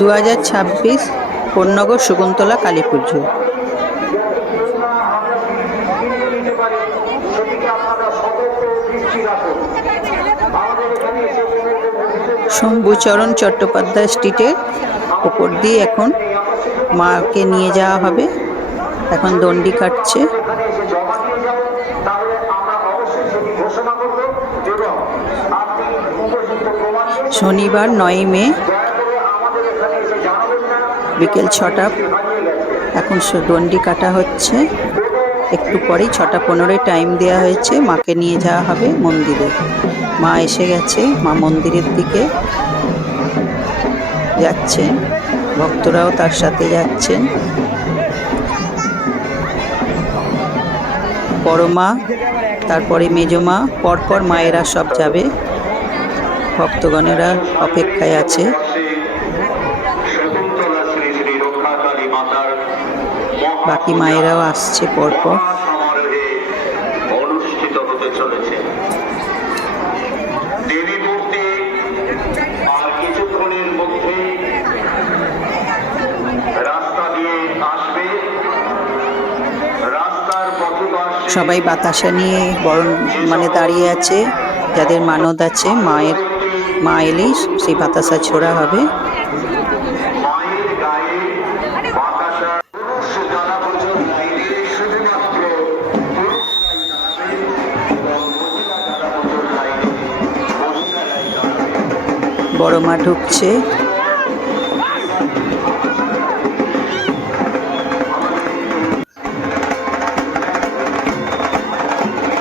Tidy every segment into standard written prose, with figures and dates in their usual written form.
2026 কোন্নগর শকুন্তলা কালী পুজো। শম্ভুচরণ চট্টোপাধ্যায় স্ট্রিটের ওপর দিয়ে এখন মাকে নিয়ে যাওয়া হবে। এখন দণ্ডি কাটছে। শনিবার 9 মে বিকেল 6টা এখন দণ্ডি কাটা হচ্ছে। একটু পরেই 6:15 টাইম দেওয়া হয়েছে। মাকে নিয়ে যাওয়া হবে মন্দিরে। মা এসে গেছে। মা মন্দিরের দিকে যাচ্ছেন, ভক্তরাও তার সাথে যাচ্ছেন। বড় মা, তারপরে মেজো মা, পরপর মায়েরা সব যাবে। ভক্তগণেরা অপেক্ষায় আছে। বাকি মায়েরাও আসছে পরপর। অনুষ্ঠিত হতে চলেছে দেবী মূর্তি আর কিছুক্ষণের মধ্যে রাস্তা দিয়ে আসবে। রাস্তার পথে সবাই বাতাসা নিয়ে বরণ দাঁড়িয়ে আছে। যাদের মানত আছে মা এলেই সেই বাতাসা ছোড়া হবে। মায়ের গায়ে বাতাসা জানা বছর লাইনে শুধুমাত্র বড় মা ঢুকছে।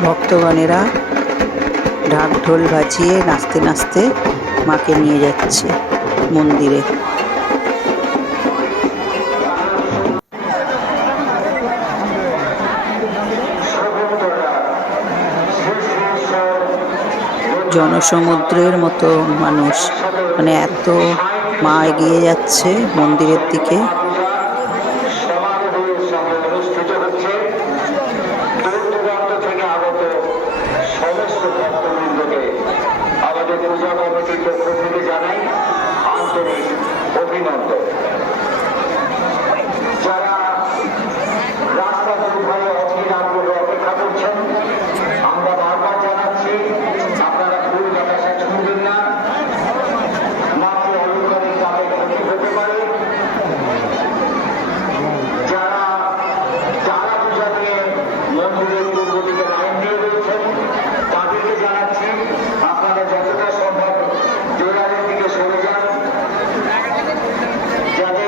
ভক্তগণেরা ঢাক ঢোল বাজিয়ে নাচতে নাচতে মাকে নিয়ে যাচ্ছে মন্দিরে। জনসমুদ্রের মতো মানুষ, এত মা এগিয়ে যাচ্ছে মন্দিরের দিকে। যারা রাস্তা দুর্ভয়ে অধীর আগ্রহে অপেক্ষা করছেন, আমরা বারবার জানাচ্ছি আপনারা ভুল বাতাসা ছুঁবেন না। মাকে অলঙ্কারিক চাপে ক্ষতি হতে পারে। যারা পূজা নিয়ে মন্দিরের পূর্ব দিকে লাইন দিয়ে রয়েছেন, তাদেরকে জানাচ্ছি আপনারা যতটা সম্ভব জোরারের দিকে সরে যান, যাতে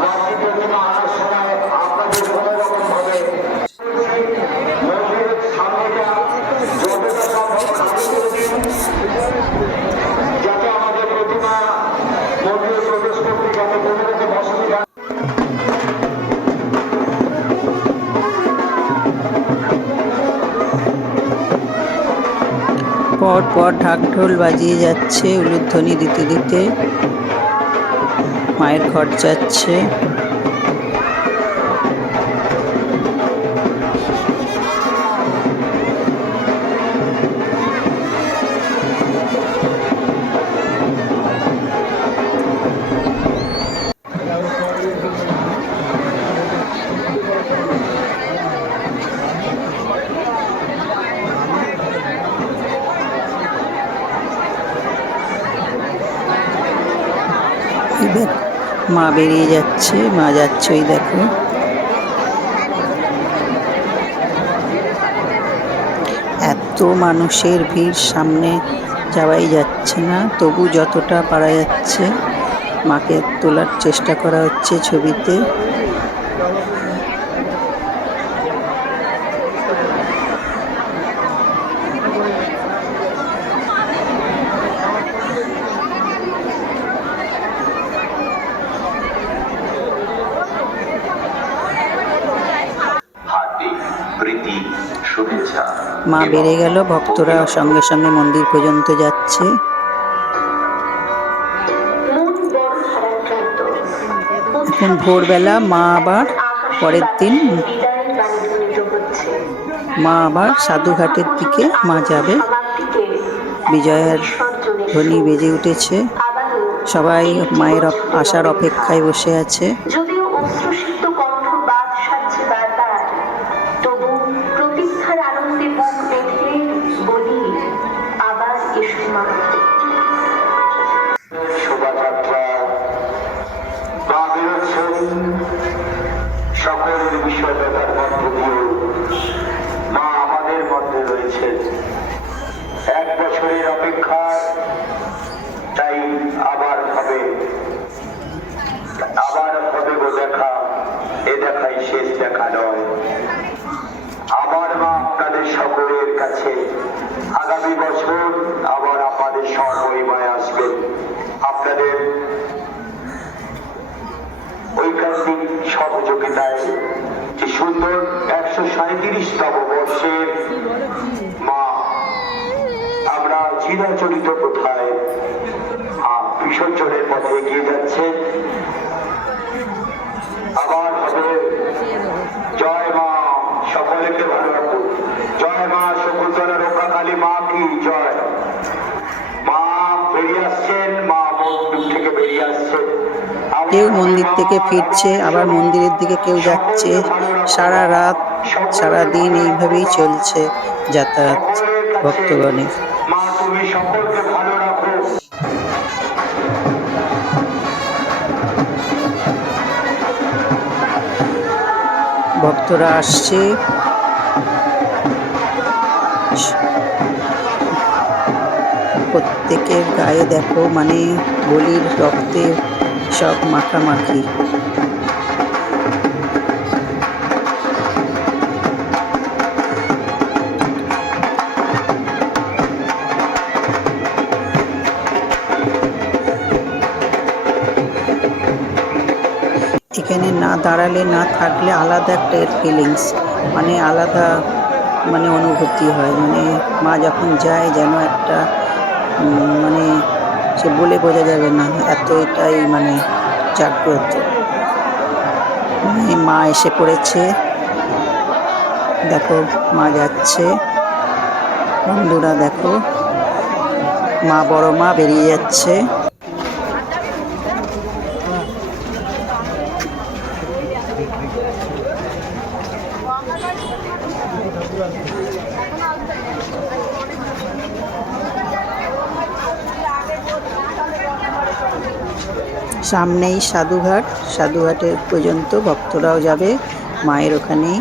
মাতৃ প্রতিমা আনার সময় আপনাদের কোনো রকম ভাবে মন্দিরের সামনেটা যতটা সম্ভব খালি করে দিন, যাতে আমাদের প্রতিমা মন্দিরে প্রবেশ করতে যাতে কোনো রকম অসুবিধা। পর পর ঢাক ঢোল বাজিয়ে যাচ্ছে, উলুধ্বনি দিতে দিতে মায়ের ঘর যাচ্ছে। মা বেরিয়ে যাচ্ছে, মা যাচ্ছে, ওই দেখো। এত মানুষের ভিড়, সামনে যাওয়াই যাচ্ছে না। তবু যতটা পারা যাচ্ছে মাকে তোলার চেষ্টা করা হচ্ছে ছবিতে। মা বেড়ে গেল, ভক্তরা সঙ্গে সঙ্গে মন্দির পর্যন্ত যাচ্ছে। এখন ভোরবেলা মা আবার পরের দিন মা আবার সাধুঘাটের দিকে মা যাবে। বিজয়ার ধ্বনি বেজে উঠেছে, সবাই মায়ের আসার অপেক্ষায় বসে আছে। যদিও অশ্রুসিক্ত কণ্ঠ বাদ সাজছে বারবার, তবু প্রতীক্ষার আনন্দে বুক বেঁধে বলি, আবার এসো মা। শোভাযাত্রা মা বেরোচ্ছেন সকলের বিষয়টার মধ্য দিয়েও। মা আমাদের মধ্যে রয়েছেন। 1 বছরের অপেক্ষা, তাই আবার হবে গো দেখা। এ দেখাই শেষ দেখা নয়। আবার মা আপনাদের সকলের কাছে আগামী বছর আবার আমাদের সহমহিমায় আসবেন। আপনাদের ঐকান্তিক সহযোগিতায় যে সুন্দর 137তম বর্ষের মা আমরা চিরাচরিত কোথায় বিসর্জনের পথে এগিয়ে যাচ্ছে। আবার হবে জয় মা, সকলকে ভালো রাখুন। জয় মা শকুন্তলা রক্ষা কালী মা কি জয়। মা বেরিয়ে আসছেন, মা মন্দির থেকে বেরিয়ে আসছেন। কেউ মন্দির থেকে ফিরছে, আবার মন্দিরের দিকে কেউ যাচ্ছে। সারা রাত সারা দিন এইভাবেই চলছে যাতায়াত ভক্তগণের। মা তুমি সকলকে ভালো রাখো। ভক্তরা আসছে, প্রত্যেকের গায়ে দেখো মানে বলির রক্তে সব মাখামাখি। এখানে না দাঁড়ালে না থাকলে আলাদা একটা ফিলিংস, মানে আলাদা মানে অনুভূতি হয়। মানে মা যখন যায় যেন একটা মানে সে বলে বোঝা যাবে না, এত এটাই মানে জাগ্রত। মানে মা এসে পড়েছে, দেখো মা যাচ্ছে। বন্ধুরা দেখো মা বড় মা বেরিয়ে যাচ্ছে। সামনেই সাধুঘাট, সাধুঘাটের পর্যন্ত ভক্তরাও যাবে মায়ের ওখানেই।